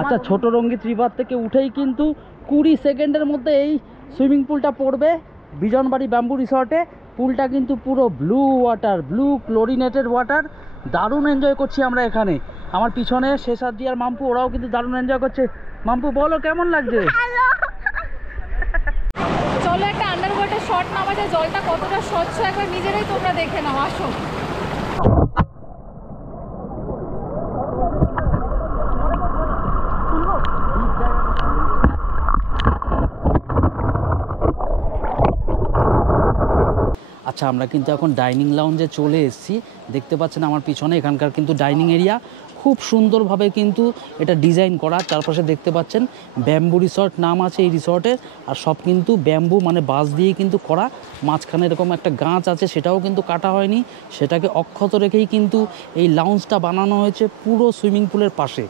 আচ্ছা, ছোট রঙ্গিত রিভার থেকে উঠেই কিন্তু 20 সেকেন্ডের মধ্যে এই সুইমিং পুলটা পড়বে বিজনবাড়ি ব্যাম্বু রিসর্টে। পুলটা কিন্তু পুরো ব্লু ওয়াটার, ব্লু ক্লোরিনেটেড ওয়াটার। দারুণ এনজয় করছি আমরা এখানে। আমার পিছনে শেষাদ্রি আর মাম্পু, ওরাও কিন্তু দারুণ এনজয় করছে। মাম্পু বলো কেমন লাগছে? চলো একটা আন্ডার ওয়াটার শট নেওয়া যায়, জলটা কতটা স্বচ্ছ একবার নিজেরাই তোমরা দেখে নাও, আসো। আচ্ছা, আমরা কিন্তু এখন ডাইনিং লাউঞ্জে চলে এসেছি। দেখতে পাচ্ছেন আমার পিছনে, এখানকার কিন্তু ডাইনিং এরিয়া খুব সুন্দরভাবে কিন্তু এটা ডিজাইন করা। চারপাশে দেখতে পাচ্ছেন ব্যাম্বু রিসর্ট নাম আছে এই রিসর্টের, আর সব কিন্তু ব্যাম্বু মানে বাঁশ দিয়ে কিন্তু করা। মাঝখানে এরকম একটা গাছ আছে, সেটাও কিন্তু কাটা হয়নি, সেটাকে অক্ষত রেখেই কিন্তু এই লাউঞ্জটা বানানো হয়েছে পুরো সুইমিং পুলের পাশে।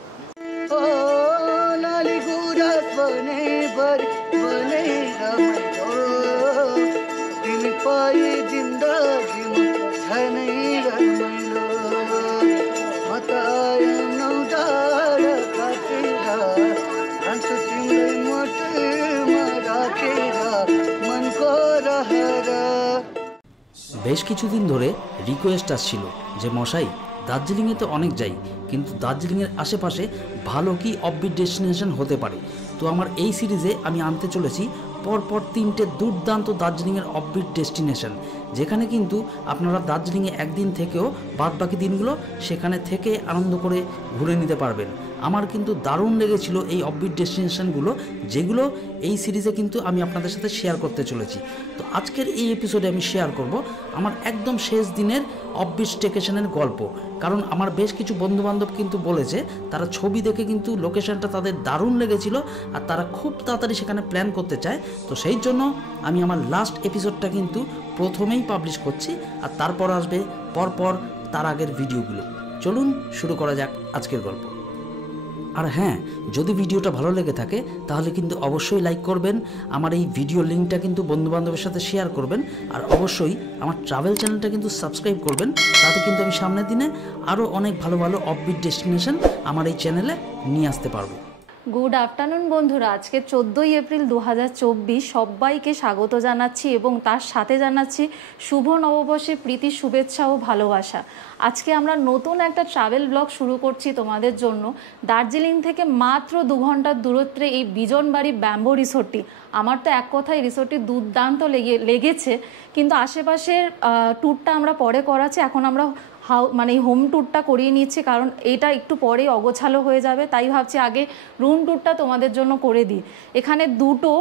বেশ কিছুদিন ধরে রিকোয়েস্ট আসছিল যে মশাই, দার্জিলিংয়ে তো অনেক যাই, কিন্তু দার্জিলিংয়ের আশেপাশে ভালো কি অফবিট ডেস্টিনেশন হতে পারে। তো আমার এই সিরিজে আমি আনতে চলেছি পরপর 3টে দুর্দান্ত দার্জিলিংয়ের অফবিট ডেস্টিনেশন, যেখানে কিন্তু আপনারা দার্জিলিংয়ে একদিন থেকেও বাদ বাকি দিনগুলো সেখানে থেকে আনন্দ করে ঘুরে নিতে পারবেন। আমার কিন্তু দারুণ লেগেছিল এই অফবিট ডেস্টিনেশনগুলো, যেগুলো এই সিরিজে কিন্তু আমি আপনাদের সাথে শেয়ার করতে চলেছি। তো আজকের এই এপিসোডে আমি শেয়ার করব আমার একদম শেষ দিনের অফবিট স্টেকেশনের গল্প। কারণ আমার বেশ কিছু বন্ধুবান্ধব কিন্তু বলেছে তারা ছবি দেখে কিন্তু লোকেশনটা তাদের দারুণ লেগেছিল, আর তারা খুব তাড়াতাড়ি সেখানে প্ল্যান করতে চায়। তো সেই জন্য আমি আমার লাস্ট এপিসোডটা কিন্তু প্রথমেই পাবলিশ করছি, আর তারপর আসবে পরপর তার আগের ভিডিওগুলো। চলুন শুরু করা যাক আজকের গল্প। আর হ্যাঁ, যদি ভিডিওটা ভালো লেগে থাকে তাহলে কিন্তু অবশ্যই লাইক করবেন, আমার এই ভিডিও লিঙ্কটা কিন্তু বন্ধুবান্ধবের সাথে শেয়ার করবেন, আর অবশ্যই আমার ট্রাভেল চ্যানেলটা কিন্তু সাবস্ক্রাইব করবেন। তাতে কিন্তু আমি সামনের দিনে আরও অনেক ভালো ভালো অফবিট ডেস্টিনেশন আমার এই চ্যানেলে নিয়ে আসতে পারবো। গুড আফটারনুন বন্ধুরা, আজকে 14ই এপ্রিল 2024। সবাইকে স্বাগত জানাচ্ছি এবং তার সাথে জানাচ্ছি শুভ নববর্ষের প্রীতি, শুভেচ্ছা ও ভালোবাসা। আজকে আমরা নতুন একটা ট্রাভেল ব্লগ শুরু করছি তোমাদের জন্য। দার্জিলিং থেকে মাত্র 2 ঘন্টার দূরত্বে এই বিজনবাড়ি ব্যাম্বু রিসোর্টটি। আমার তো এক কথায় রিসোর্টটি দুর্দান্ত লেগেছে, কিন্তু আশেপাশের ট্যুরটা আমরা পরে করাচ্ছি। এখন আমরা মানে হোম ট্যুরটা করিয়ে নিচ্ছি, কারণ এটা একটু পরেই অগোছালো হয়ে যাবে, তাই ভাবছি আগে রুম ট্যুরটা তোমাদের জন্য করে দিই। এখানে 2টো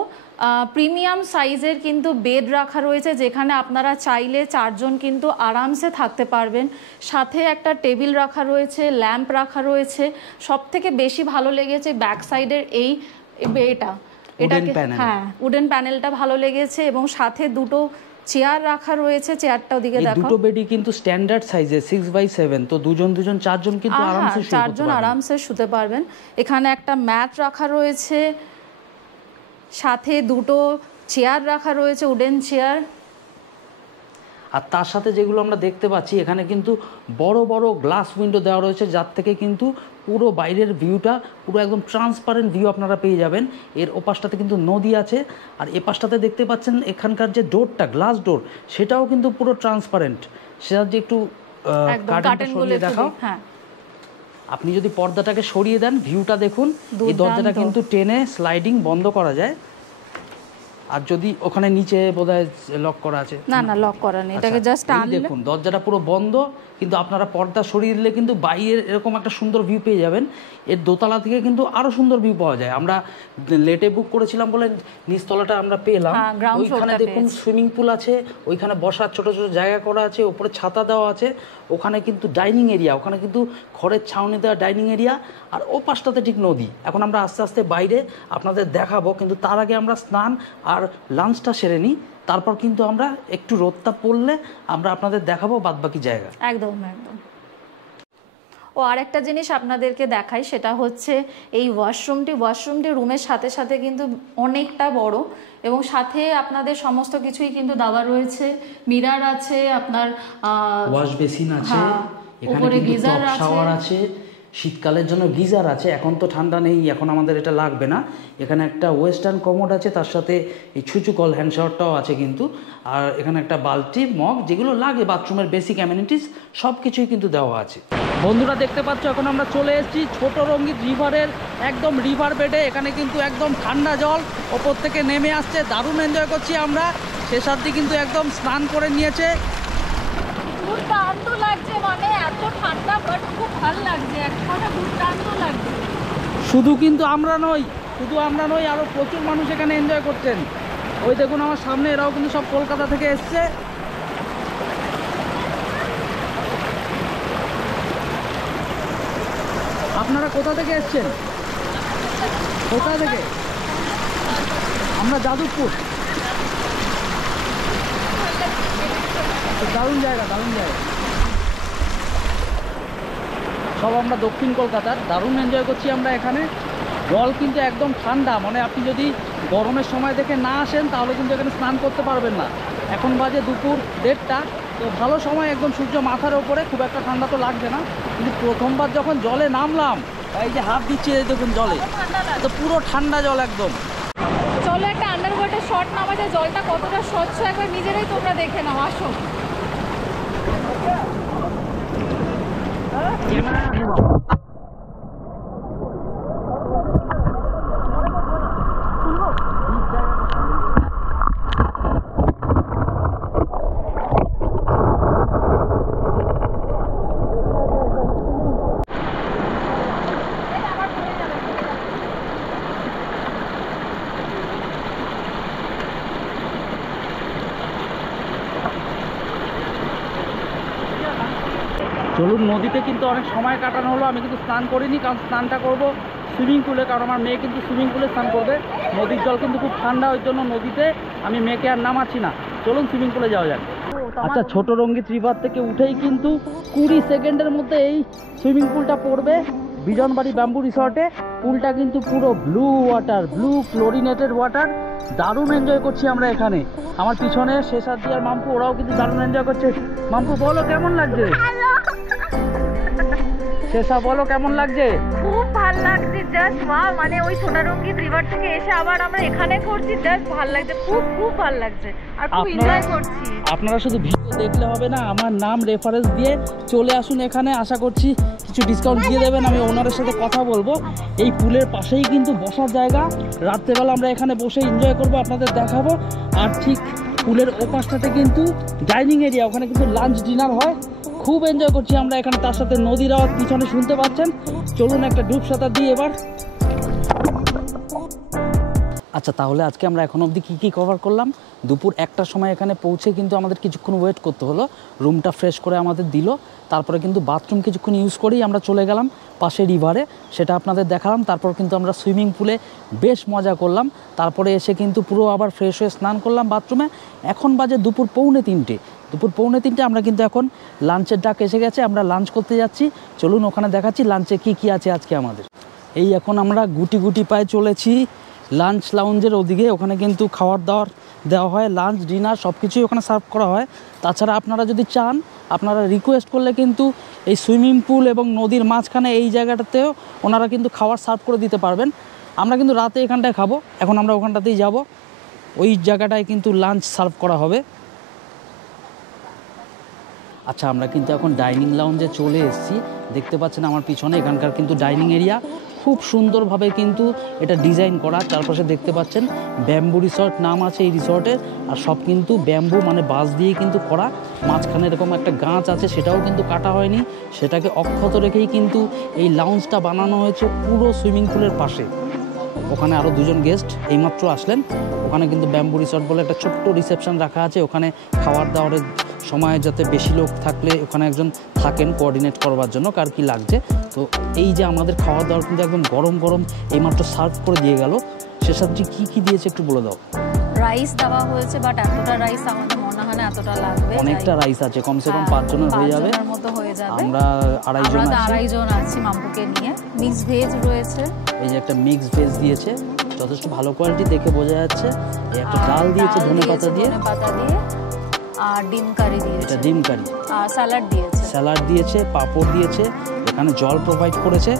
প্রিমিয়াম সাইজের কিন্তু বেড রাখা রয়েছে, যেখানে আপনারা চাইলে 4 জন কিন্তু আরামসে থাকতে পারবেন। সাথে একটা টেবিল রাখা রয়েছে, ল্যাম্প রাখা রয়েছে। সব থেকে বেশি ভালো লেগেছে ব্যাক সাইডের এই এটাকে, হ্যাঁ, উডেন প্যানেলটা ভালো লেগেছে, এবং সাথে 2টো চেয়ার রাখা রয়েছে। চেয়ারটাও দিকে দেখো, দুটো বেডই কিন্তু স্ট্যান্ডার্ড সাইজে 6x7, তো 2 জন 4 জন কিন্তু আরামসে শুতে পারবেন। 4 জন আরামসে শুতে পারবেন। এখানে একটা ম্যাট রাখা রয়েছে, সাথে 2টো চেয়ার রাখা রয়েছে, উডেন চেয়ার। আর তার সাথে যেগুলো আমরা দেখতে পাচ্ছি, এখানে কিন্তু বড় বড় গ্লাস উইন্ডো দেওয়া রয়েছে, যার থেকে কিন্তু পুরো বাইরের ভিউটা পুরো একদম ট্রান্সপারেন্ট ভিউ আপনারা পেয়ে যাবেন। এর ওপাশটাতে কিন্তু নদী আছে, আর এপাশটাতে দেখতে পাচ্ছেন এখানকার যে ডোরটা, গ্লাস ডোর, সেটাও কিন্তু পুরো ট্রান্সপারেন্ট। সেটা যে একটু কার্টেনটা সরিয়ে দেখাও। হ্যাঁ, আপনি যদি পর্দাটাকে সরিয়ে দেন, ভিউটা দেখুন। এই দরজাটা কিন্তু টেনে স্লাইডিং বন্ধ করা যায়। আর যদি ওখানে নিচে বোধহয় লক করা আছে, না লক করা নেই, এটাকে জাস্ট টানলে দেখুন দরজাটা পুরো বন্ধ, কিন্তু আপনারা পর্দা সরিয়ে দিলে কিন্তু বাইরের এরকম একটা সুন্দর ভিউ পেয়ে যাবেন। এর দোতলা থেকে কিন্তু আরো সুন্দর ভিউ পাওয়া যায়। আমরা লেটে বুক করেছিলাম বলে নিচতলাটা আমরা পেলাম। ওইখানে দেখুন সুইমিং পুল আছে, ওইখানে বসার ছোট ছোট জায়গা করা আছে, উপরে ছাতা দেওয়া আছে। ওখানে কিন্তু ডাইনিং এরিয়া, ওখানে কিন্তু খড়ের ছাউনি দেওয়া ডাইনিং এরিয়া, আর ও পাশটাতে ঠিক নদী। এখন আমরা আস্তে আস্তে বাইরে আপনাদের দেখাবো, কিন্তু তার আগে আমরা স্নান আর লাঞ্চটা সেরে নিই, তারপর কিন্তু আমরা একটু রোদটা পড়লে আমরা আপনাদের দেখাবো বাদবাকি জায়গা। একদম একদম। ও আরেকটা জিনিস আপনাদেরকে দেখাই, সেটা হচ্ছে এই ওয়াশরুমটি রুমের সাথে সাথে কিন্তু অনেকটা বড়, এবং সাথে আপনাদের সমস্ত কিছুই কিন্তু দেওয়া রয়েছে। মিরর আছে, আপনার ওয়াশ বেসিন আছে, এখানে কিন্তু টপ শাওয়ার আছে, শীতকালের জন্য গিজার আছে, এখন তো ঠান্ডা নেই, এখন আমাদের এটা লাগবে না। এখানে একটা ওয়েস্টার্ন কমোড আছে, তার সাথে এই ছুঁচু কল হ্যান্ড শাওয়ারটাও আছে কিন্তু। আর এখানে একটা বালতি, মগ, যেগুলো লাগে বাথরুমের বেসিক অ্যামিনিটিস সব কিছুই কিন্তু দেওয়া আছে। বন্ধুরা দেখতে পাচ্ছ এখন আমরা চলে এসেছি ছোট রঙ্গিত রিভারের একদম রিভার বেডে। এখানে কিন্তু একদম ঠান্ডা জল ওপর থেকে নেমে আসছে, দারুণ এনজয় করছি আমরা। শেষার্থী কিন্তু একদম স্নান করে নিয়েছে। দুর্দান্ত লাগছে, মানে এত ঠান্ডা বাট খুব ভালো লাগছে, এক কথা দুর্দান্ত লাগছে। শুধু কিন্তু আমরা নই, আরও প্রচুর মানুষ এখানে এনজয় করছেন। ওই দেখুন আমার সামনে, এরাও কিন্তু সব কলকাতা থেকে এসছে। আপনারা কোথা থেকে এসছেন? কোথা থেকে? আমরা যাদবপুর। দারুণ জায়গা, সব আমরা দক্ষিণ কলকাতার। দারুণ এনজয় করছি আমরা এখানে। জল কিন্তু একদম ঠান্ডা, মানে আপনি যদি গরমের সময় দেখে না আসেন তাহলে কিন্তু এখানে স্নান করতে পারবেন না। এখন বাজে দুপুর 1:30, তো ভালো সময়, একদম সূর্য মাথার ওপরে, খুব একটা ঠান্ডা তো লাগছে না। কিন্তু প্রথমবার যখন জলে নামলাম, এই যে হাত দিচ্ছি, এই দেখুন জলে, তো পুরো ঠান্ডা জল একদম। চলো একটা আন্ডারওয়াটার শট নামা যায়, জলটা কতটা স্বচ্ছ একবার নিজেরাই তোমরা দেখে নাও, আসো। চলুন, নদীতে কিন্তু অনেক সময় কাটানো হলো। আমি কিন্তু স্নান করিনি, কারণ স্নানটা করব সুইমিং পুলে, কারণ আমার মেয়ে কিন্তু সুইমিং পুলে স্নান করবে। নদীর জল কিন্তু খুব ঠান্ডা, ওই জন্য নদীতে আমি মেয়েকে আর নামাচ্ছি না। চলুন সুইমিং পুলে যাওয়া যাক। আচ্ছা, ছোট রঙ্গিত রিভার থেকে উঠেই কিন্তু 20 সেকেন্ডের মধ্যে এই সুইমিং পুলটা পড়বে বিজনবাড়ি ব্যাম্বু রিসর্টে। পুলটা কিন্তু পুরো ব্লু ওয়াটার, ব্লু ক্লোরিনেটেড ওয়াটার। দারুণ এনজয় করছি আমরা এখানে। আমার পিছনে শেষার্থী আর মাম্পু, ওরাও কিন্তু দারুণ এনজয় করছে। মাম্পু বলো কেমন লাগছে? শেষা বলো কেমন লাগছে? খুব ভালো লাগছে, জাস্ট ওয়াও। মানে ওই সোনারঙ্গিত রিভার থেকে এসে আবার আমরা এখানে করছি, জাস্ট ভালো লাগছে, খুব ভালো লাগছে আর খুব এনজয় করছি। আপনারা শুধু ভিডিও দেখলে হবে না, আমার নাম রেফারেন্স দিয়ে চলে আসুন এখানে। আশা করছি কিছু ডিসকাউন্ট দিয়ে দেবেন। আমি ওনারের সাথে কথা বলবো। এই পুলের পাশেই কিন্তু বসার জায়গা, রাত্রেবেলা আমরা এখানে বসে এনজয় করবো, আপনাদের দেখাবো। আর ঠিক পুলের ওপাশটাতে কিন্তু ডাইনিং এরিয়া, ওখানে কিন্তু লাঞ্চ ডিনার হয়। খুব এনজয় করছি আমরা এখানে, তার সাথে নদীর আওয়াজ পিছনে শুনতে পাচ্ছেন। চলুন একটা ডুব সাঁতার দিই এবার। আচ্ছা, তাহলে আজকে আমরা এখন অবধি কী কভার করলাম? দুপুর 1টার সময় এখানে পৌঁছে কিন্তু আমাদের কিছুক্ষণ ওয়েট করতে হলো, রুমটা ফ্রেশ করে আমাদের দিল। তারপরে কিন্তু বাথরুম কিছুক্ষণ ইউজ করেই আমরা চলে গেলাম পাশে রিভারে, সেটা আপনাদের দেখালাম। তারপর কিন্তু আমরা সুইমিং পুলে বেশ মজা করলাম। তারপরে এসে কিন্তু পুরো আবার ফ্রেশ হয়ে স্নান করলাম বাথরুমে। এখন বাজে দুপুর 2:45 আমরা কিন্তু এখন লাঞ্চের ডাক এসে গেছে, আমরা লাঞ্চ করতে যাচ্ছি। চলুন ওখানে দেখাচ্ছি লাঞ্চে কি আছে আজকে আমাদের। এই এখন আমরা গুটি পায়ে চলেছি লাঞ্চ লাউঞ্জের ওদিকে। ওখানে কিন্তু খাবার দাবার দেওয়া হয়, লাঞ্চ ডিনার সব কিছুই ওখানে সার্ভ করা হয়। তাছাড়া আপনারা যদি চান, আপনারা রিকোয়েস্ট করলে কিন্তু এই সুইমিং পুল এবং নদীর মাঝখানে এই জায়গাটাতেও ওনারা কিন্তু খাবার সার্ভ করে দিতে পারবেন। আমরা কিন্তু রাতে এখানটায় খাবো, এখন আমরা ওখানটাতেই যাব। ওই জায়গাটায় কিন্তু লাঞ্চ সার্ভ করা হবে। আচ্ছা, আমরা কিন্তু এখন ডাইনিং লাউঞ্জে চলে এসেছি। দেখতে পাচ্ছেন আমার পিছনে, এখানকার কিন্তু ডাইনিং এরিয়া খুব সুন্দরভাবে কিন্তু এটা ডিজাইন করা। চারপাশে দেখতে পাচ্ছেন ব্যাম্বু রিসর্ট নাম আছে এই রিসর্টের। আর সব কিন্তু ব্যাম্বু, মানে বাঁশ দিয়ে কিন্তু করা। মাঝখানে এরকম একটা গাছ আছে, সেটাও কিন্তু কাটা হয়নি, সেটাকে অক্ষত রেখেই কিন্তু এই লাউঞ্জটা বানানো হয়েছে পুরো সুইমিং পুলের পাশে। ওখানে আরও 2জন গেস্ট এইমাত্র আসলেন। ওখানে কিন্তু ব্যাম্বু রিসর্ট বলে একটা ছোট্ট রিসেপশন রাখা আছে। ওখানে খাওয়ার দাওয়ারের সময় যাতে বেশি লোক থাকলে ওখানে একজন থাকেন কোঅর্ডিনেট করবার জন্য কার কী লাগছে। তো এই যে আমাদের খাওয়ার দাওয়ার কিন্তু একদম গরম এইমাত্র সার্ভ করে দিয়ে গেল। সেসবজি কী দিয়েছে একটু বলে দাও। রাইস দেওয়া হয়েছে, বাট এতটা রাইস আমাদের মনে হয় না এতটা লাগবে। অনেকটা রাইস আছে, কমসে কম 5 জনের হয়ে যাবে। আমরা 2.5 জন আছি মাম্পুকে নিয়ে। মিক্স ভেজ রয়েছে, এই যে একটা মিক্স ভেজ দিয়েছে, যথেষ্ট ভালো কোয়ালিটি দেখে বোঝা যাচ্ছে। এই একটা ডাল দিয়েছে ধনেপাতা দিয়ে, আর ডিম কারি দিয়েছে। এটা ডিম কারি। আর স্যালাড দিয়েছে, পাঁপড় দিয়েছে। এখানে জল প্রোভাইড করেছে।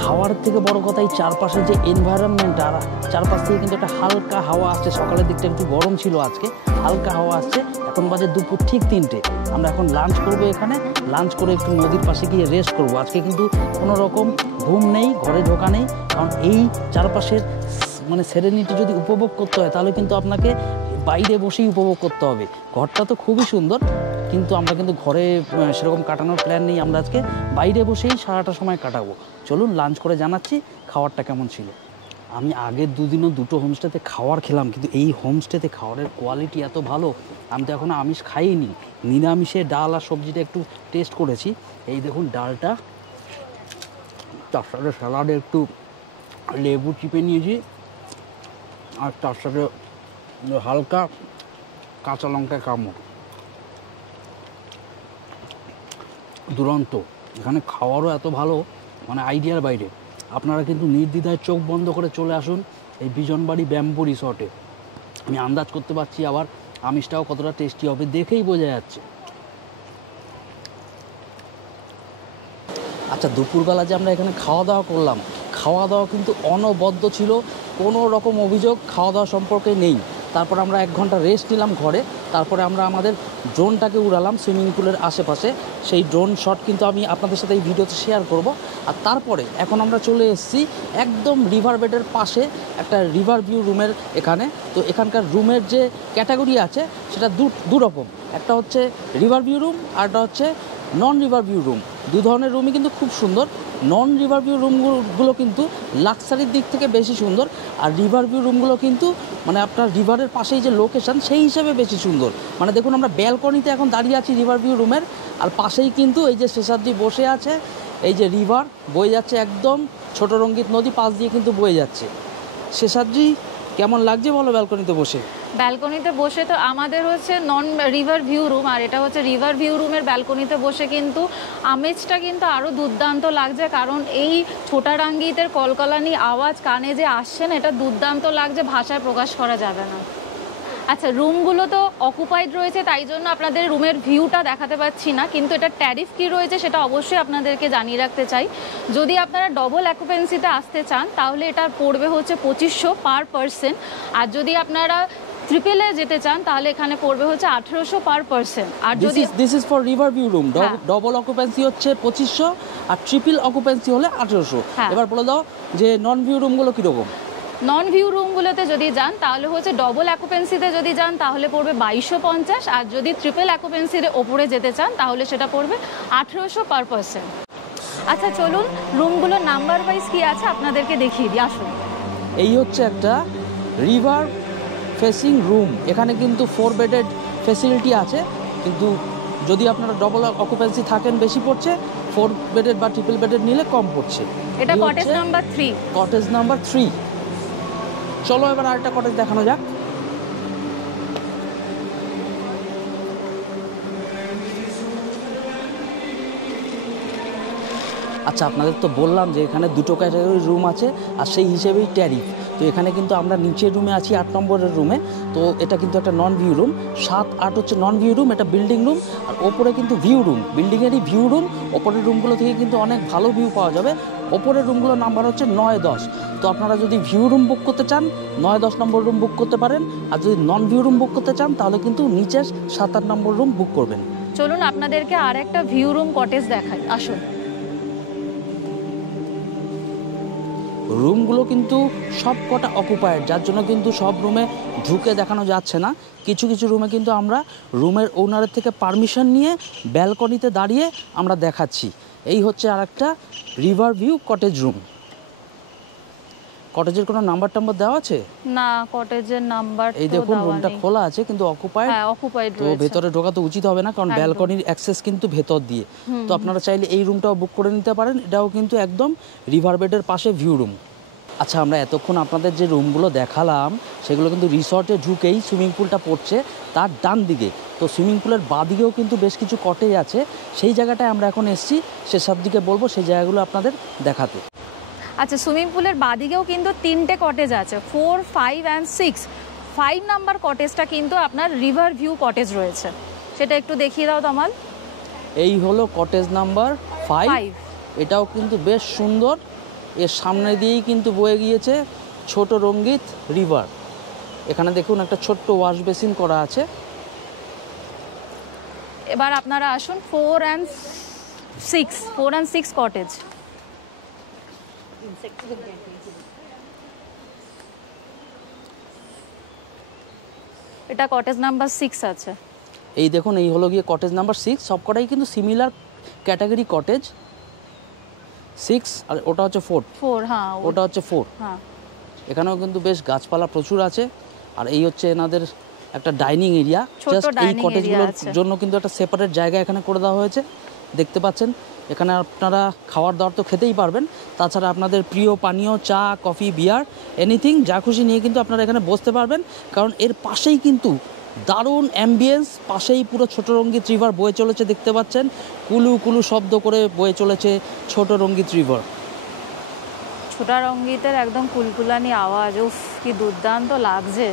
খাওয়ার থেকে বড় কথা এই চারপাশের যে এনভায়রনমেন্ট, আর চারপাশ থেকে কিন্তু একটা হালকা হাওয়া আসছে। সকালের দিকটা একটু গরম ছিল, আজকে হালকা হাওয়া আসছে। এখন বাজে দুপুর ঠিক 3টে। আমরা এখন লাঞ্চ করব এখানে, লাঞ্চ করে একটু নদীর পাশে গিয়ে রেস্ট করব। আজকে কিন্তু কোনো রকম ঘুম নেই, ঘরে ঢোকা নেই, কারণ এই চারপাশের মানে সেরেনিটি যদি উপভোগ করতে হয় তাহলে কিন্তু আপনাকে বাইরে বসেই উপভোগ করতে হবে। ঘরটা তো খুবই সুন্দর, কিন্তু আমরা কিন্তু ঘরে সেরকম কাটানোর প্ল্যান নেই। আমরা আজকে বাইরে বসেই সারাটা সময় কাটাবো। চলুন লাঞ্চ করে জানাচ্ছি খাবারটা কেমন ছিল। আমি আগের দুদিনও দুটো হোমস্টেতে খাবার খেলাম, কিন্তু এই হোমস্টেতে খাবারের কোয়ালিটি এত ভালো। আমি তো এখনও আমিষ খাইনি, নিরামিষে ডাল আর সবজিটা একটু টেস্ট করেছি। এই দেখুন ডালটা, তার সাথে স্যালাডে একটু লেবু চিপে নিয়েছি, আর তার সাথে হালকা কাঁচা লঙ্কা কামড়। দুরন্ত। এখানে খাওয়ারও এত ভালো, মানে আইডিয়ার বাইরে। আপনারা কিন্তু নির্দ্বিধায় চোখ বন্ধ করে চলে আসুন এই বিজনবাড়ি ব্যাম্বু রিসর্টে। আমি আন্দাজ করতে পারছি আবার আমিষটাও কতটা টেস্টি হবে, দেখেই বোঝা যাচ্ছে। আচ্ছা, দুপুরবেলা যে আমরা এখানে খাওয়া দাওয়া করলাম, খাওয়া দাওয়া কিন্তু অনবদ্য ছিল, কোনো রকম অভিযোগ খাওয়া দাওয়া সম্পর্কে নেই। তারপর আমরা 1 ঘন্টা রেস্ট নিলাম ঘরে, তারপরে আমরা আমাদের ড্রোনটাকে উড়ালাম সুইমিং পুলের আশেপাশে। সেই ড্রোন শট কিন্তু আমি আপনাদের সাথে এই ভিডিওতে শেয়ার করব। আর তারপরে এখন আমরা চলে এসেছি একদম রিভার বেডের পাশে একটা রিভার ভিউ রুমের এখানে। তো এখানকার রুমের যে ক্যাটাগরি আছে সেটা দু রকম, একটা হচ্ছে রিভার ভিউ রুম আর একটা হচ্ছে নন রিভার ভিউ রুম। 2 ধরনের রুমই কিন্তু খুব সুন্দর। নন রিভার ভিউ রুমগুলো কিন্তু লাক্সারির দিক থেকে বেশি সুন্দর, আর রিভার ভিউ রুমগুলো কিন্তু মানে আপনার রিভারের পাশেই যে লোকেশান সেই হিসেবে বেশি সুন্দর। মানে দেখুন, আমরা ব্যালকনিতে এখন দাঁড়িয়ে আছি রিভার ভিউ রুমের, আর পাশেই কিন্তু এই যে শেষাদ্রি বসে আছে, এই যে রিভার বয়ে যাচ্ছে, একদম ছোট রঙ্গিত নদী পাশ দিয়ে কিন্তু বয়ে যাচ্ছে। শেষাদ্রি, কেমন লাগছে বলো ব্যালকনিতে বসে? ব্যালকনিতে বসে তো আমাদের হচ্ছে নন রিভার ভিউ রুম, আর এটা হচ্ছে রিভার ভিউ রুমের ব্যালকনিতে বসে কিন্তু আমেজটা কিন্তু আরও দুর্দান্ত লাগছে, কারণ এই ছোটারাঙ্গিতের কলকালানি আওয়াজ কানে যে আসছে না, এটা দুর্দান্ত লাগছে, ভাষায় প্রকাশ করা যাবে না। আচ্ছা, রুমগুলো তো অকুপাইড রয়েছে, তাই জন্য আপনাদের রুমের ভিউটা দেখাতে পাচ্ছি না, কিন্তু এটা ট্যারিফ কী রয়েছে সেটা অবশ্যই আপনাদেরকে জানিয়ে রাখতে চাই। যদি আপনারা ডবল অ্যাকুপেন্সিতে আসতে চান তাহলে এটা পড়বে হচ্ছে 2500 পার পারসন, আর যদি আপনারা ট্রিপলে যেতে চান তাহলে এখানে পড়বে হচ্ছে 1800 পার পারসন। আর যদি this is for river view room, double occupancy হচ্ছে 2500 আর ট্রিপল অকুপেন্সি হলে 1800। এবার বলে দাও যে নন ভিউ রুমগুলো কীরকম? নন ভিউ রুমগুলোতে যদি যান তাহলে হচ্ছে ডবল অ্যাকুপেন্সিতে যদি যান তাহলে পড়বে 2250, আর যদি ট্রিপল অ্যাকুপেন্সির ওপরে যেতে চান তাহলে সেটা পড়বে 1800 পার পারসন। আচ্ছা চলুন রুমগুলোর নাম্বার ওয়াইজ কি আছে আপনাদেরকে দেখিয়ে দিই, আসুন। এই হচ্ছে একটা রিভার ফেসিং রুম। এখানে কিন্তু 4 বেডেড ফেসিলিটি আছে, কিন্তু যদি আপনারা ডবল অকুপেন্সি থাকেন বেশি পড়ছে, 4 বেডেড বা ট্রিপল বেডেড নিলে কম পড়ছে। এটা কটেজ নাম্বার 3। Cottage number 3। চলো এবার আরেকটা কটেজ দেখানো যাক। আচ্ছা, আপনাদের তো বললাম যে এখানে 2টো ক্যাটাগরির রুম আছে, আর সেই হিসেবেই ট্যারিফ। তো এখানে কিন্তু আমরা নিচের রুমে আছি 8 নম্বরের রুমে। তো এটা কিন্তু একটা নন ভিউ রুম, 7, 8 হচ্ছে নন ভিউ রুম, এটা বিল্ডিং রুম। আর ওপরে কিন্তু ভিউ রুম, বিল্ডিংয়েরই ভিউ রুম। ওপরের রুমগুলো থেকে কিন্তু অনেক ভালো ভিউ পাওয়া যাবে। ওপরের রুমগুলোর নাম্বার হচ্ছে 9, 10। তো আপনারা যদি ভিউ রুম বুক করতে চান 9, 10 নম্বর রুম বুক করতে পারেন, আর যদি নন ভিউ রুম বুক করতে চান তাহলে কিন্তু নিচের 7, 8 নম্বর রুম বুক করবেন। চলুন আপনাদেরকে আর একটা ভিউ রুম কটেজ দেখাই, আসুন। রুমগুলো কিন্তু সব কটা অকুপায়েড, যার জন্য কিন্তু সব রুমে ঢুকে দেখানো যাচ্ছে না। কিছু কিছু রুমে কিন্তু আমরা রুমের ওনারের থেকে পারমিশন নিয়ে ব্যালকনিতে দাঁড়িয়ে আমরা দেখাচ্ছি। এই হচ্ছে আর একটা রিভার ভিউ কটেজ রুম। কটেজের কোনো নাম্বার টাম্বার দেওয়া আছে না? কটেজের নাম্বার এই দেখুন, রুমটা খোলা আছে কিন্তু অকুপায়েড। হ্যাঁ, অকুপায়েড তো রয়েছে। ভেতরে ঢোকা তো উচিত হবে না, কারণ ব্যালকনির অ্যাক্সেস কিন্তু ভেতর দিয়ে। তো আপনারা চাইলে এই রুমটাও বুক করে নিতে পারেন। এটাও কিন্তু একদম রিভার বেডের পাশে ভিউ রুম। আচ্ছা, আমরা এতক্ষণ আপনাদের যে রুমগুলো দেখালাম সেগুলো কিন্তু রিসর্টে ঢুকেই সুইমিং পুলটা পড়ছে তার ডান দিকে। তো সুইমিং পুলের বাদিকেও কিন্তু বেশ কিছু কটেজ আছে, সেই জায়গাটায় আমরা এখন এসেছি। শেষের দিকে বলবো সেই জায়গাগুলো আপনাদের দেখাতে। আচ্ছা, সুইমিং পুলের বাদিকেও কিন্তু 3টে কটেজ আছে, 4, 5 and 6। 5 নাম্বার কটেজটা কিন্তু আপনার রিভার ভিউ কটেজ রয়েছে, সেটা একটু দেখিয়ে দাও তমাল। এই হলো কটেজ নাম্বার 5। এটাও কিন্তু বেশ সুন্দর। এর সামনে দিয়েই কিন্তু বয়ে গিয়েছে ছোট রঙ্গিত রিভার। এখানে দেখুন একটা ছোট্ট ওয়াশ বেসিন করা আছে। এবার আপনারা আসুন 4 and 6 কটেজ। এটা কটেজ নাম্বার 6 আছে। এই দেখুন, এই হলো গিয়ে কটেজ নাম্বার 6। সবকটাই কিন্তু সিমিলার ক্যাটাগরি কটেজ। 6 আর ওটা হচ্ছে 4। হ্যাঁ, ওটা হচ্ছে 4। হ্যাঁ, এখানেও কিন্তু বেশ গাছপালা প্রচুর আছে। আর এই হচ্ছে এনাদের একটা ডাইনিং এরিয়া। জাস্ট এই কটেজগুলোর জন্য কিন্তু একটা সেপারেট জায়গা এখানে করে দেওয়া হয়েছে। দেখতে পাচ্ছেন এখানে আপনারা খাবার দাবার তো খেতেই পারবেন, তাছাড়া আপনাদের প্রিয় পানীয় চা, কফি, বিয়ার, এনিথিং যা খুশি নিয়ে কিন্তু আপনারা এখানে বসতে পারবেন। কারণ এর পাশেই কিন্তু দারুণ অ্যাম্বিয়েন্স, পাশেই পুরো ছোট রঙ্গিত রিভার বয়ে চলেছে। দেখতে পাচ্ছেন কুলু কুলু শব্দ করে বয়ে চলেছে ছোট রঙ্গিত রিভার। ছোট রঙ্গিতের একদম কুলকুলানি আওয়াজ, উফ কি দুর্দান্ত লাগছে।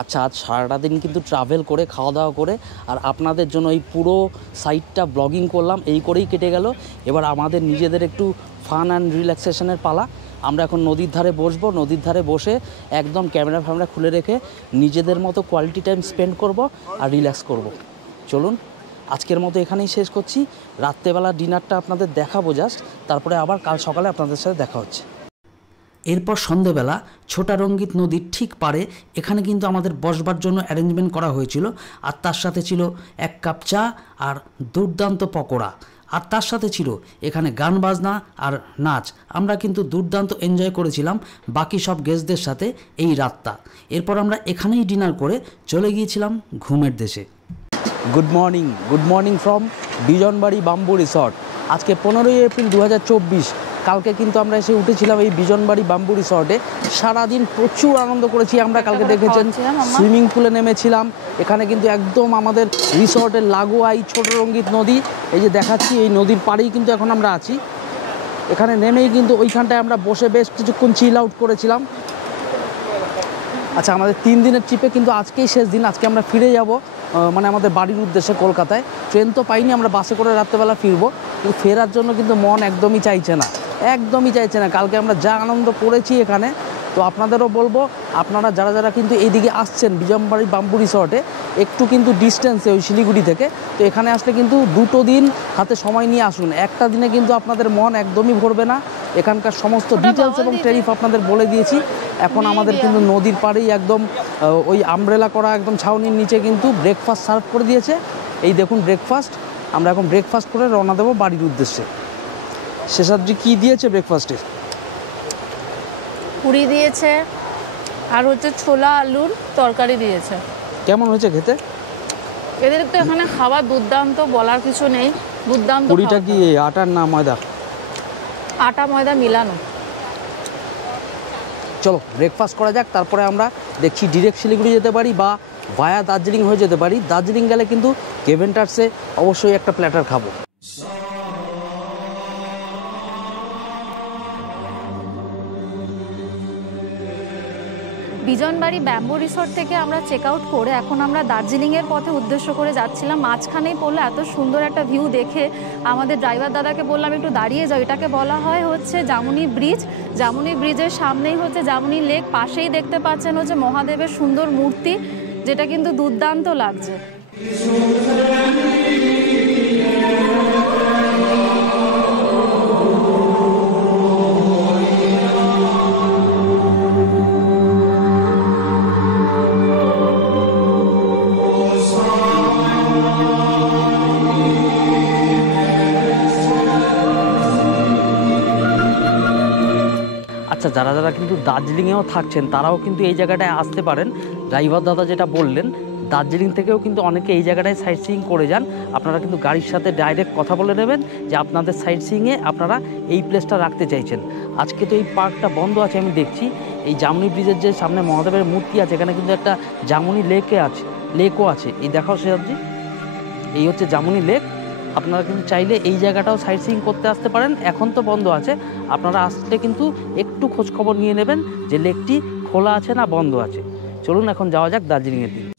আচ্ছা, আজ সারাটা দিন কিন্তু ট্রাভেল করে খাওয়া দাওয়া করে আর আপনাদের জন্য এই পুরো সাইটটা ব্লগিং করলাম, এই করেই কেটে গেল। এবার আমাদের নিজেদের একটু ফান অ্যান্ড রিল্যাক্সেশনের পালা। আমরা এখন নদীর ধারে বসবো। নদীর ধারে বসে একদম ক্যামেরা ফ্যামেরা খুলে রেখে নিজেদের মতো কোয়ালিটি টাইম স্পেন্ড করব আর রিল্যাক্স করব। চলুন আজকের মতো এখানেই শেষ করছি। রাত্রেবেলা ডিনারটা আপনাদের দেখাবো জাস্ট, তারপরে আবার কাল সকালে আপনাদের সাথে দেখা হচ্ছে। এরপর সন্ধেবেলা ছোটা রঙ্গিত নদীর ঠিক পারে এখানে কিন্তু আমাদের বসবার জন্য অ্যারেঞ্জমেন্ট করা হয়েছিল। আর তার সাথে ছিল 1 কাপ চা আর দুর্দান্ত পকোড়া। আর তার সাথে ছিল এখানে গান বাজনা আর নাচ। আমরা কিন্তু দুর্দান্ত এনজয় করেছিলাম বাকি সব গেস্টদের সাথে এই রাতটা। এরপর আমরা এখানেই ডিনার করে চলে গিয়েছিলাম ঘুমের দেশে। Good morning from Bijanbari bamboo resort. আজকে 15ই এপ্রিল 2024। কালকে কিন্তু আমরা এসে উঠেছিলাম এই বিজনবাড়ি বাম্বু রিসর্টে। সারাদিন প্রচুর আনন্দ করেছি আমরা। কালকে দেখেছেন সুইমিং পুলে নেমেছিলাম। এখানে কিন্তু একদম আমাদের রিসর্টের লাগোয়া এই ছোট রঙ্গিত নদী, এই যে দেখাচ্ছি, এই নদীর পাড়েই কিন্তু এখন আমরা আছি। এখানে নেমেই কিন্তু ওইখানটায় আমরা বসে বেশ কিছুক্ষণ চিল আউট করেছিলাম। আচ্ছা, আমাদের 3 দিনের ট্রিপে কিন্তু আজকেই শেষ দিন। আজকে আমরা ফিরে যাব মানে আমাদের বাড়ির উদ্দেশ্যে কলকাতায়। ট্রেন তো পাইনি, আমরা বাসে করে রাত্রেবেলা ফিরবো। কিন্তু ফেরার জন্য কিন্তু মন একদমই চাইছে না। কালকে আমরা যা আনন্দ করেছি এখানে, তো আপনাদেরও বলবো আপনারা যারা যারা কিন্তু এইদিকে আসছেন বিজনবাড়ি বাম্বু রিসর্টে, একটু কিন্তু ডিস্টেন্সে ওই শিলিগুড়ি থেকে, তো এখানে আসলে কিন্তু 2টো দিন হাতে সময় নিয়ে আসুন। একটা দিনে কিন্তু আপনাদের মন একদমই ভরবে না। এখানকার সমস্ত ডিটেলস এবং ট্যারিফ আপনাদের বলে দিয়েছি। এখন আমাদের কিন্তু নদীর পাড়েই একদম ওই আমব্রেলা করা একদম ছাউনির নিচে কিন্তু ব্রেকফাস্ট সার্ভ করে দিয়েছে। এই দেখুন ব্রেকফাস্ট। আমরা এখন ব্রেকফাস্ট করে রওনা দেবো বাড়ির উদ্দেশ্যে। শেষাদ্রি কি দিয়েছে ব্রেকফাস্টে? পুরি দিয়েছে আর হচ্ছে ছোলা আলুর তরকারি দিয়েছে। কেমন হয়েছে খেতে? এদের তো এখানে খাবার দুর্দান্ত, বলার কিছু নেই। দুর্দান্ত। পুরিটা কি আটার না ময়দা? আটা ময়দা মিলানো। চলো ব্রেকফাস্ট করা যাক, তারপরে আমরা দেখছি ডিরেক্ট শিলিগুড়ি যেতে পারি বা ভায়া দার্জিলিং হয়ে যেতে পারি। দার্জিলিং গেলে কিন্তু কেভেন্টার্সে অবশ্যই একটা প্ল্যাটার খাবো। বিজনবাড়ি ব্যাম্বু রিসর্ট থেকে আমরা চেক আউট করে এখন আমরা দার্জিলিংয়ের পথে উদ্দেশ্য করে যাচ্ছিলাম। মাঝখানেই পড়লো এত সুন্দর একটা ভিউ দেখে আমাদের ড্রাইভার দাদাকে বললাম একটু দাঁড়িয়ে যাও। এটাকে বলা হয় হচ্ছে জামুনি ব্রিজ। জামুনি ব্রিজের সামনেই হচ্ছে জামুনি লেক, পাশেই দেখতে পাচ্ছেন হচ্ছে মহাদেবের সুন্দর মূর্তি, যেটা কিন্তু দুর্দান্ত লাগছে। আচ্ছা, যারা যারা কিন্তু দার্জিলিংয়েও থাকছেন তারাও কিন্তু এই জায়গাটায় আসতে পারেন। ড্রাইভার দাদা যেটা বললেন, দার্জিলিং থেকেও কিন্তু অনেকে এই জায়গাটায় সাইট সিইং করে যান। আপনারা কিন্তু গাড়ির সাথে ডাইরেক্ট কথা বলে নেবেন যে আপনাদের সাইট সিইংয়ে আপনারা এই প্লেসটা রাখতে চাইছেন। আজকে তো এই পার্কটা বন্ধ আছে, আমি দেখছি। এই জামুনি ব্রিজের যে সামনে মহাদেবের মূর্তি আছে, এখানে কিন্তু একটা জামুনি লেকও আছে। এই দেখাও সেরাজি, এই হচ্ছে জামুনি লেক। আপনারা কিন্তু চাইলে এই জায়গাটাও সাইট সিইং করতে আসতে পারেন। এখন তো বন্ধ আছে, আপনারা আসলে কিন্তু একটু খোঁজখবর নিয়ে নেবেন যে লেকটি খোলা আছে না বন্ধ আছে। চলুন এখন যাওয়া যাক দার্জিলিংয়ের দিকে।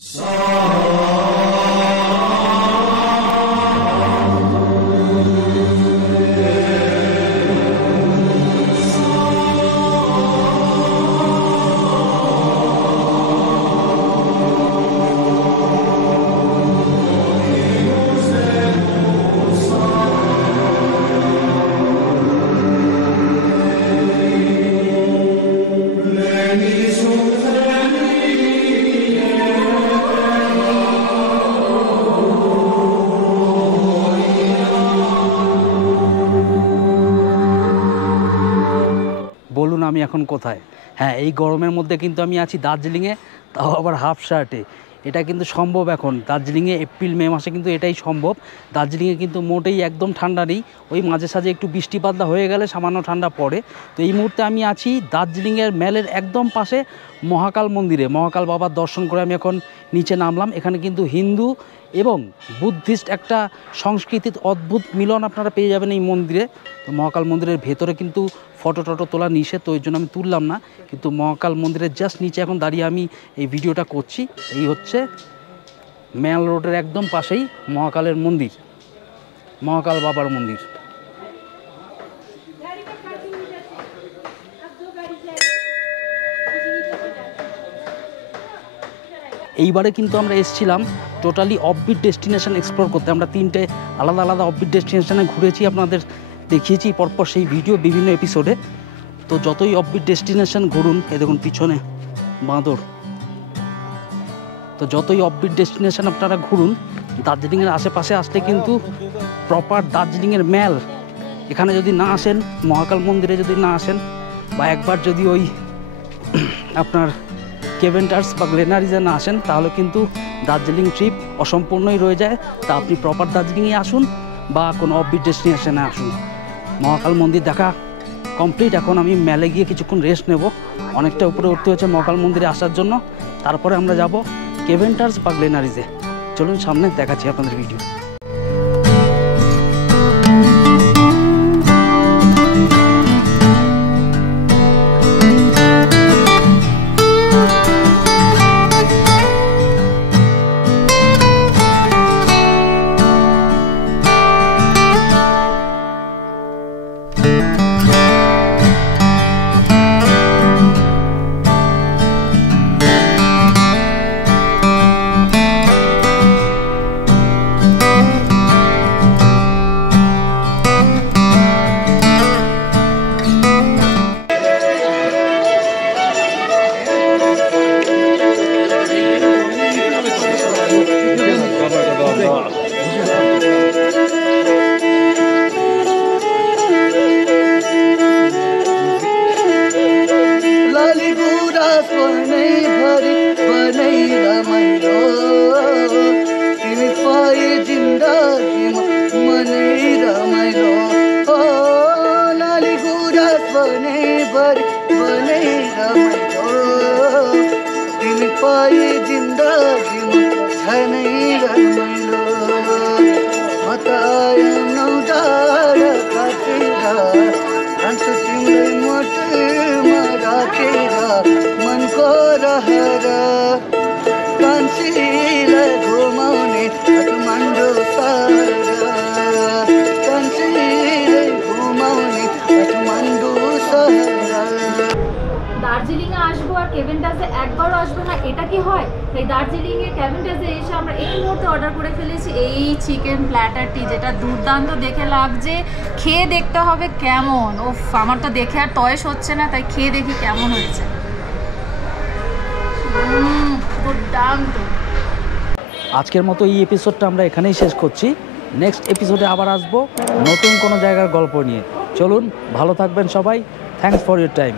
আমি এখন কোথায়। হ্যাঁ, এই গরমের মধ্যে কিন্তু আমি আছি দার্জিলিংয়ে, তাও আবার হাফ শার্টে। এটা কিন্তু সম্ভব এখন দার্জিলিংয়ে এপ্রিল মে মাসে কিন্তু এটাই সম্ভব। দার্জিলিংয়ে কিন্তু মোটেই একদম ঠান্ডা নেই, ওই মাঝে সাঝে একটু বৃষ্টি পাতলা হয়ে গেলে সামান্য ঠান্ডা পড়ে। তো এই মুহূর্তে আমি আছি দার্জিলিংয়ের ম্যালের একদম পাশে মহাকাল মন্দিরে। মহাকাল বাবার দর্শন করে আমি এখন নিচে নামলাম। এখানে কিন্তু হিন্দু এবং বুদ্ধিস্ট একটা সংস্কৃতির অদ্ভুত মিলন আপনারা পেয়ে যাবেন এই মন্দিরে। তো মহাকাল মন্দিরের ভেতরে কিন্তু ফটো টটো তোলা নিষেধ, তো ওই জন্য আমি তুললাম না, কিন্তু মহাকাল মন্দিরের জাস্ট নিচে এখন দাঁড়িয়ে আমি এই ভিডিওটা করছি। এই হচ্ছে ম্যাল রোডের একদম পাশেই মহাকালের মন্দির, মহাকাল বাবার মন্দির। এইবারে কিন্তু আমরা এসেছিলাম টোটালি অফবিট ডেস্টিনেশন এক্সপ্লোর করতে। আমরা 3টে আলাদা আলাদা অফবিট ডেস্টিনেশনে ঘুরেছি, আপনাদের দেখিয়েছি পরপর সেই ভিডিও বিভিন্ন এপিসোডে। তো যতই অফবিট ডেস্টিনেশন ঘুরুন, এ দেখুন পিছনে বাঁদর, তো যতই অফবিট ডেস্টিনেশন আপনারা ঘুরুন, দার্জিলিংয়ের আশেপাশে আসলে কিন্তু প্রপার দার্জিলিংয়ের ম্যাল এখানে যদি না আসেন, মহাকাল মন্দিরে যদি না আসেন, বা একবার যদি ওই আপনার কেভেন্টার্স বা গ্লেনারিজে না আসেন, তাহলে কিন্তু দার্জিলিং ট্রিপ অসম্পূর্ণই রয়ে যায়। তা আপনি প্রপার দার্জিলিংয়ে আসুন বা কোনো অফবিট ডেস্টিনেশনে আসুন। মহাকাল মন্দির দেখা কমপ্লিট। এখন আমি ম্যালে গিয়ে কিছুক্ষণ রেস্ট নেব, অনেকটা উপরে উঠতে হচ্ছে মহাকাল মন্দিরে আসার জন্য। তারপরে আমরা যাব কেভেন্টার্স বা গ্লেনারিজে। চলুন সামনে দেখাচ্ছি আপনাদের ভিডিও। দার্জিলিংয়ে আসবো আর কেভেন্টাসে একবারও আসবো না, এটা কি হয়? তাই দার্জিলিংয়ে কেভেন্টাসে এসে আমরা এই মুহূর্তে অর্ডার করে ফেলেছি এই চিকেন প্ল্যাটারটি, যেটা দুর্দান্ত দেখে লাগছে। খেয়ে দেখতে হবে কেমন। ওফ, আমার তো দেখে আর তয়েস হচ্ছে না, তাই খেয়ে দেখি কেমন হয়েছে। দুর্দান্ত। আজকের মতো এই এপিসোডটা আমরা এখানেই শেষ করছি। নেক্সট এপিসোডে আবার আসবো নতুন কোনো জায়গার গল্প নিয়ে। চলুন, ভালো থাকবেন সবাই। Thanks for your time.